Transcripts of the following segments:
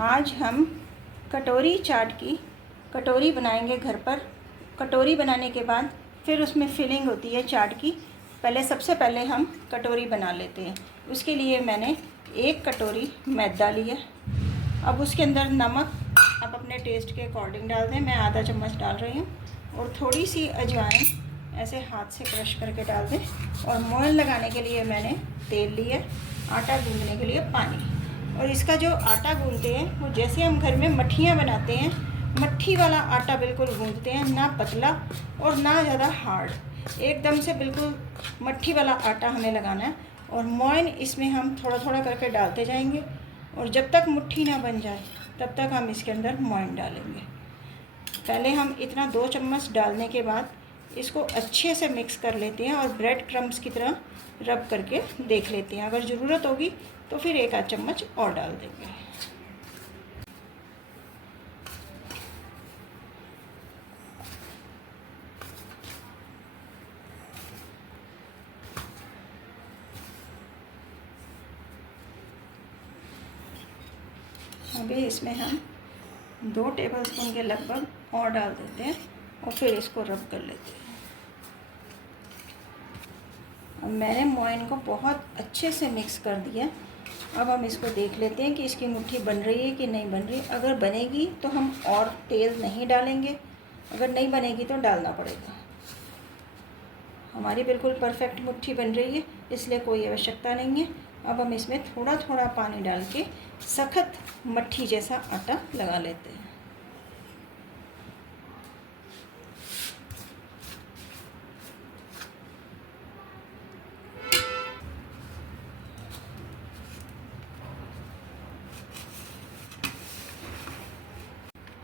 आज हम कटोरी चाट की कटोरी बनाएंगे घर पर। कटोरी बनाने के बाद फिर उसमें फिलिंग होती है चाट की। सबसे पहले हम कटोरी बना लेते हैं। उसके लिए मैंने 1 कटोरी मैदा ली है। अब उसके अंदर नमक आप अपने टेस्ट के अकॉर्डिंग डाल दें। मैं आधा चम्मच डाल रही हूँ। और थोड़ी सी अजवाइन ऐसे हाथ से क्रश करके डाल दें। और मोयन लगाने के लिए मैंने तेल लिया, आटा गूंदने के लिए पानी। और इसका जो आटा गूंदते हैं वो जैसे हम घर में मट्ठियाँ बनाते हैं, मट्ठी वाला आटा बिल्कुल गूंदते हैं, ना पतला और ना ज़्यादा हार्ड, एकदम से बिल्कुल मट्ठी वाला आटा हमें लगाना है। और मोयन इसमें हम थोड़ा थोड़ा करके डालते जाएंगे और जब तक मुट्ठी ना बन जाए तब तक हम इसके अंदर मोयन डालेंगे। पहले हम इतना 2 चम्मच डालने के बाद इसको अच्छे से मिक्स कर लेते हैं और ब्रेड क्रम्स की तरह रब करके देख लेते हैं। अगर ज़रूरत होगी तो फिर 1 आध चम्मच और डाल देंगे। अभी इसमें हम 2 टेबलस्पून के लगभग और डाल देते हैं और फिर इसको रब कर लेते हैं। अब मैंने मोयन को बहुत अच्छे से मिक्स कर दिया। अब हम इसको देख लेते हैं कि इसकी मुट्ठी बन रही है कि नहीं बन रही। अगर बनेगी तो हम और तेल नहीं डालेंगे, अगर नहीं बनेगी तो डालना पड़ेगा। हमारी बिल्कुल परफेक्ट मुट्ठी बन रही है, इसलिए कोई आवश्यकता नहीं है। अब हम इसमें थोड़ा थोड़ा पानी डाल के सख्त मट्ठी जैसा आटा लगा लेते हैं।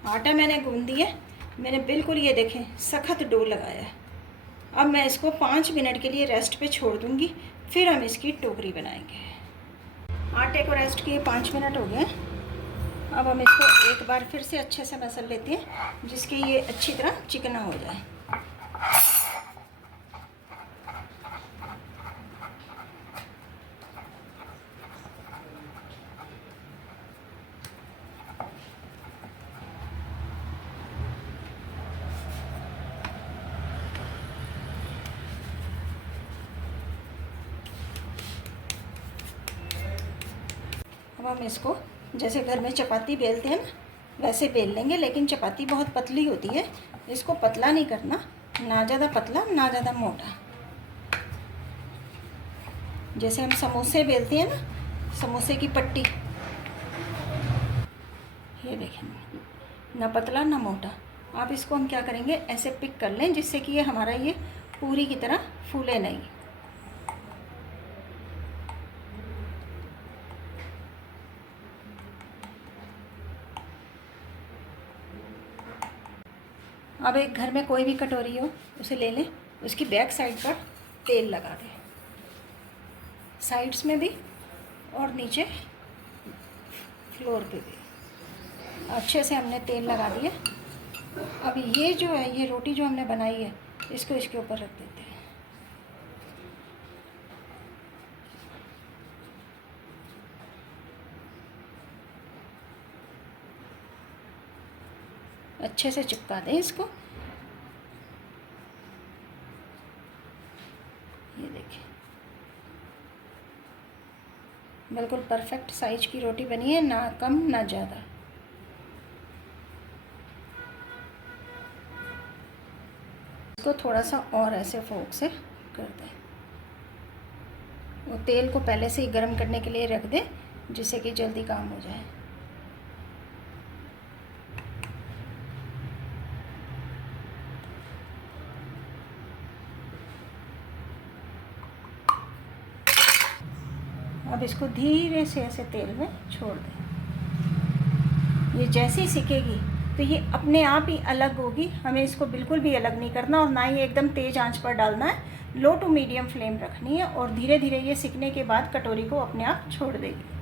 आटा मैंने गूंद दिया, मैंने बिल्कुल ये देखें सख्त डो लगाया है। अब मैं इसको 5 मिनट के लिए रेस्ट पे छोड़ दूँगी, फिर हम इसकी टोकरी बनाएंगे। आटे को रेस्ट किए 5 मिनट हो गए। अब हम इसको एक बार फिर से अच्छे से मसल लेते हैं, जिसके ये अच्छी तरह चिकना हो जाए। अब हम इसको जैसे घर में चपाती बेलते हैं ना, वैसे बेल लेंगे। लेकिन चपाती बहुत पतली होती है, इसको पतला नहीं करना, ना ज़्यादा पतला ना ज़्यादा मोटा। जैसे हम समोसे बेलते हैं ना, समोसे की पट्टी, ये देखें, ना पतला ना मोटा। आप इसको हम क्या करेंगे, ऐसे पिक कर लें जिससे कि ये हमारा ये पूरी की तरह फूले नहीं। अब एक घर में कोई भी कटोरी हो उसे ले लें, उसकी बैक साइड पर तेल लगा दें, साइड्स में भी और नीचे फ्लोर पे भी अच्छे से हमने तेल लगा दिया। अब ये जो है, ये रोटी जो हमने बनाई है, इसको इसके ऊपर रख देते हैं। अच्छे से चिपका दें इसको। ये देखिए बिल्कुल परफेक्ट साइज की रोटी बनी है, ना कम ना ज़्यादा। इसको थोड़ा सा और ऐसे फोक से कर दें। वो तेल को पहले से ही गर्म करने के लिए रख दें, जिससे कि जल्दी काम हो जाए। अब इसको धीरे से ऐसे तेल में छोड़ दें। ये जैसे ही सिकेगी तो ये अपने आप ही अलग होगी। हमें इसको बिल्कुल भी अलग नहीं करना और ना ही एकदम तेज़ आंच पर डालना है। लो टू मीडियम फ्लेम रखनी है और धीरे धीरे ये सिकने के बाद कटोरी को अपने आप छोड़ देगी।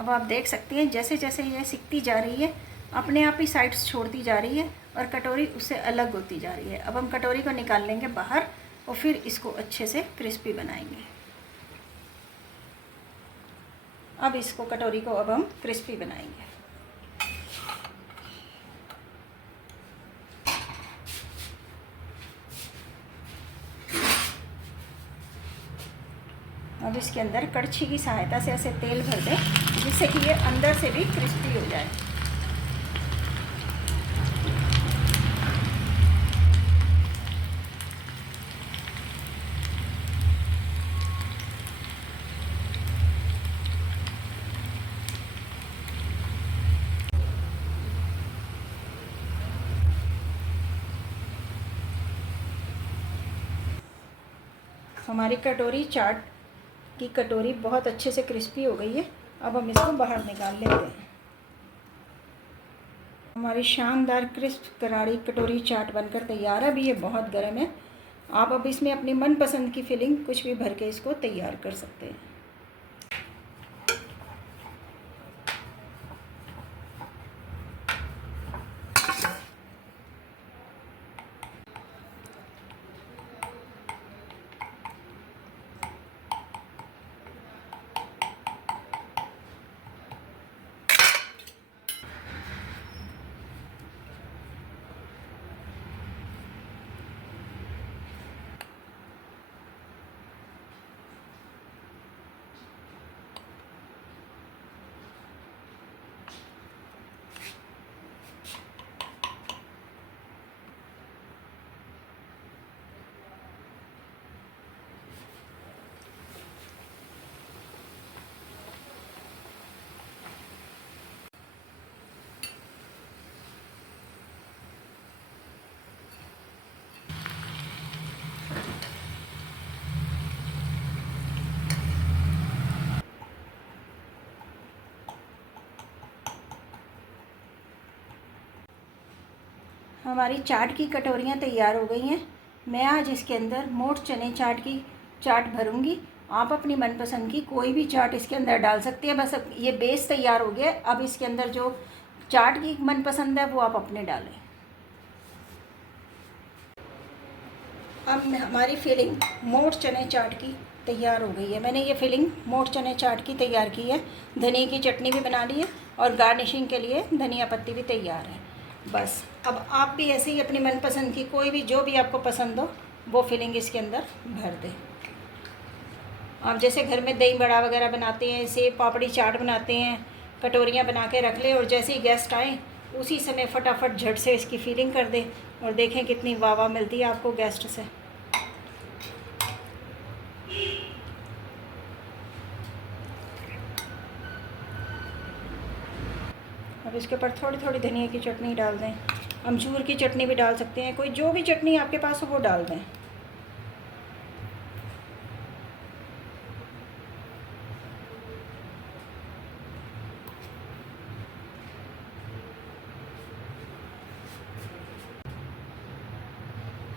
अब आप देख सकती हैं जैसे जैसे ये सिकती जा रही है अपने आप ही साइड्स छोड़ती जा रही है और कटोरी उससे अलग होती जा रही है। अब हम कटोरी को निकाल लेंगे बाहर और फिर इसको अच्छे से क्रिस्पी बनाएंगे। अब इसको कटोरी को अब हम क्रिस्पी बनाएंगे। अब इसके अंदर कड़छी की सहायता से ऐसे तेल भर दें जिससे कि ये अंदर से भी क्रिस्पी हो जाए। हमारी कटोरी चाट की कटोरी बहुत अच्छे से क्रिस्पी हो गई है। अब हम इसको बाहर निकाल लेते हैं। हमारी शानदार क्रिस्प करारी कटोरी चाट बनकर तैयार है। अभी ये बहुत गर्म है। आप अब इसमें अपनी मनपसंद की फिलिंग कुछ भी भर के इसको तैयार कर सकते हैं। हमारी चाट की कटोरियाँ तैयार हो गई हैं। मैं आज इसके अंदर मोठ चने चाट की चाट भरूंगी। आप अपनी मनपसंद की कोई भी चाट इसके अंदर डाल सकते हैं। बस अब ये बेस तैयार हो गया। अब इसके अंदर जो चाट की मनपसंद है वो आप अपने डालें। अब हमारी फिलिंग मोठ चने चाट की तैयार हो गई है। मैंने ये फिलिंग मोठ चने चाट की तैयार की है। धनिया की चटनी भी बना ली है और गार्निशिंग के लिए धनिया पत्ती भी तैयार है। बस अब आप भी ऐसे ही अपनी मनपसंद की कोई भी जो भी आपको पसंद हो वो फिलिंग इसके अंदर भर दें। आप जैसे घर में दही बड़ा वगैरह बनाते हैं, सेव पापड़ी चाट बनाते हैं, कटोरियाँ बना के रख लें और जैसे ही गेस्ट आएँ उसी समय फटाफट झट से इसकी फिलिंग कर दें और देखें कितनी वाह वाह मिलती है आपको गेस्ट से। अब इसके ऊपर थोड़ी थोड़ी धनिया की चटनी डाल दें। अमचूर की चटनी भी डाल सकते हैं, कोई जो भी चटनी आपके पास हो वो डाल दें।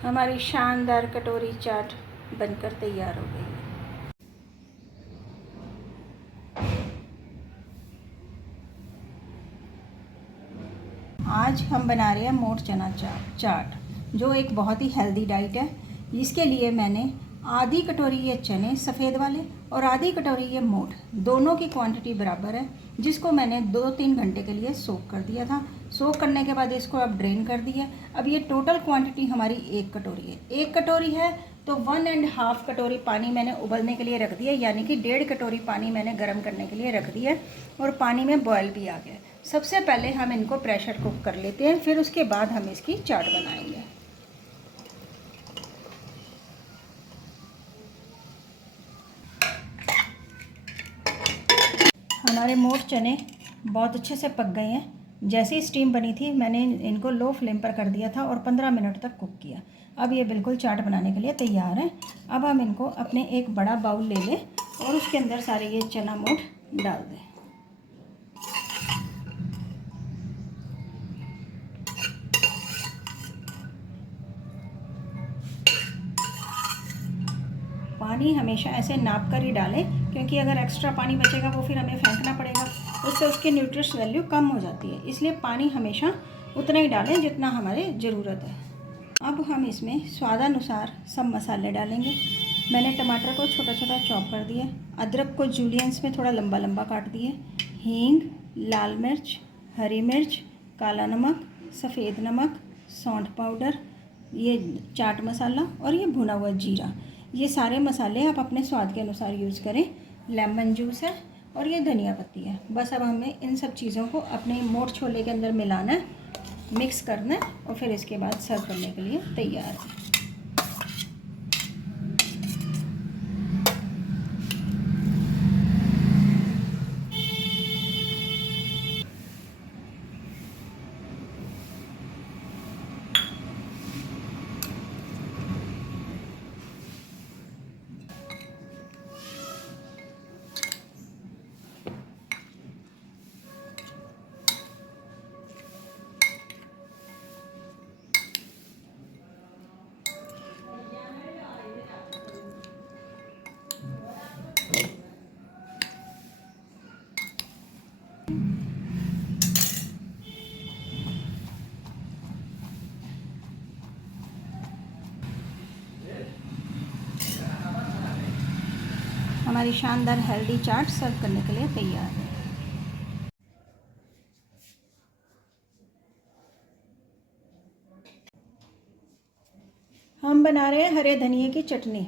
हमारी शानदार कटोरी चाट बनकर तैयार हो गई है। आज हम बना रहे हैं मोठ चना चाट जो एक बहुत ही हेल्दी डाइट है। इसके लिए मैंने आधी कटोरी ये चने सफ़ेद वाले और आधी कटोरी ये मोठ, दोनों की क्वांटिटी बराबर है, जिसको मैंने 2-3 घंटे के लिए सोक कर दिया था। सोक करने के बाद इसको अब ड्रेन कर दिया। अब ये टोटल क्वांटिटी हमारी 1 कटोरी है। 1 कटोरी है तो 1.5 कटोरी पानी मैंने उबलने के लिए रख दिया, यानी कि 1.5 कटोरी पानी मैंने गर्म करने के लिए रख दिया और पानी में बॉयल भी आ गया। सबसे पहले हम इनको प्रेशर कुक कर लेते हैं, फिर उसके बाद हम इसकी चाट बनाएंगे। हमारे मोठ चने बहुत अच्छे से पक गए हैं। जैसे ही स्टीम बनी थी मैंने इनको लो फ्लेम पर कर दिया था और 15 मिनट तक कुक किया। अब ये बिल्कुल चाट बनाने के लिए तैयार हैं। अब हम इनको अपने एक बड़ा बाउल ले लें और उसके अंदर सारे ये चना मोठ डाल दें। पानी हमेशा ऐसे नाप कर ही डालें, क्योंकि अगर एक्स्ट्रा पानी बचेगा वो फिर हमें फेंकना पड़ेगा। उससे उसकी न्यूट्रिश वैल्यू कम हो जाती है। इसलिए पानी हमेशा उतना ही डालें जितना हमारे ज़रूरत है। अब हम इसमें स्वादानुसार सब मसाले डालेंगे। मैंने टमाटर को छोटा छोटा चॉप कर दिया, अदरक को जूलियंस में थोड़ा लंबा लंबा काट दिए, हींग, लाल मिर्च, हरी मिर्च, काला नमक, सफ़ेद नमक, सौंठ पाउडर, ये चाट मसाला और ये भुना हुआ जीरा। ये सारे मसाले आप अपने स्वाद के अनुसार यूज़ करें। लेमन जूस है और ये धनिया पत्ती है। बस अब हमें इन सब चीज़ों को अपने मोठ छोले के अंदर मिलाना है, मिक्स करना है और फिर इसके बाद सर्व करने के लिए तैयार है। हमारी शानदार हेल्दी चाट सर्व करने के लिए तैयार है। हम बना रहे हैं हरे धनिए की चटनी।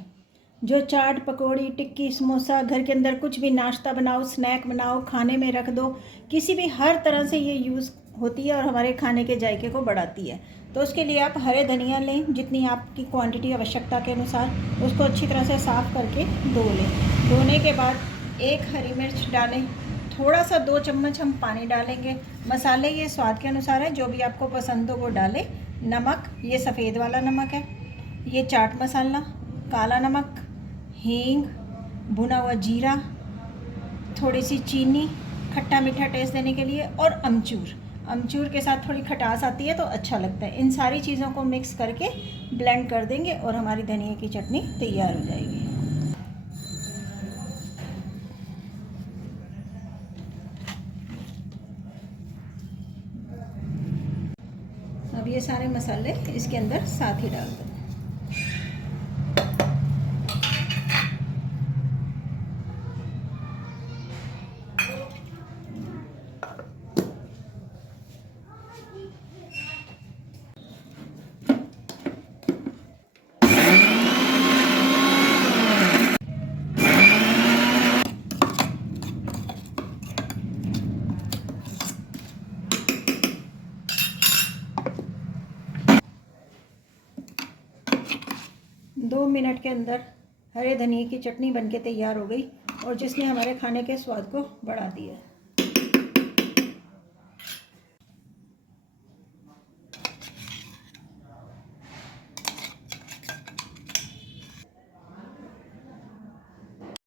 जो चाट, पकौड़ी, टिक्की, समोसा, घर के अंदर कुछ भी नाश्ता बनाओ, स्नैक बनाओ, खाने में रख दो, किसी भी हर तरह से ये यूज़ होती है और हमारे खाने के जायके को बढ़ाती है। तो उसके लिए आप हरे धनिया लें, जितनी आपकी क्वांटिटी आवश्यकता के अनुसार, उसको अच्छी तरह से साफ़ करके धो लें। धोने के बाद एक हरी मिर्च डालें, थोड़ा सा 2 चम्मच हम पानी डालेंगे। मसाले ये स्वाद के अनुसार है, जो भी आपको पसंद हो वो डालें। नमक, ये सफ़ेद वाला नमक है, ये चाट मसाला, काला नमक, हींग, भुना हुआ जीरा, थोड़ी सी चीनी खट्टा मीठा टेस्ट देने के लिए, और अमचूर। अमचूर के साथ थोड़ी खटास आती है तो अच्छा लगता है। इन सारी चीज़ों को मिक्स करके ब्लेंड कर देंगे और हमारी धनिया की चटनी तैयार हो जाएगी। अब ये सारे मसाले इसके अंदर साथ ही डाल दें। दो मिनट के अंदर हरे धनिए की चटनी बनके तैयार हो गई और जिसने हमारे खाने के स्वाद को बढ़ा दिया।